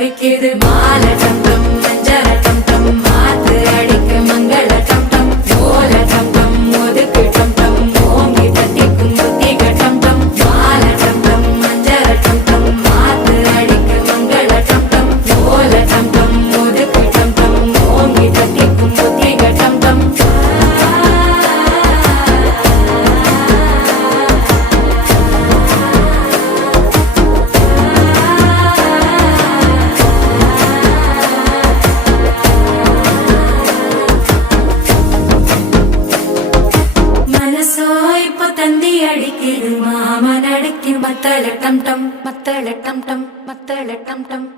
தவிக்கிது மால டம் டம் மஞ்சள டம் டம் மாத்து அடிக்க மங்கள டம் டம் ஓல டம் டம் ஒதுக்கு டம் டம் ஓங்கி தட்டிக்கும் புத்திக டம் டம் மால டம் டம் மஞ்சள டம் டம் மாத்து அடிக்க மங்கள டம் டம் ஓல டம் டம் ஒதுக்கு டம் டம் ஓங்கி தட்டிக்கும் புத்திக டம் டம் தந்தி அடிக்குது மாமன் அடிக்கு மத்தள டம் டம் மத்தள டம் டம் மத்தள டம் டம்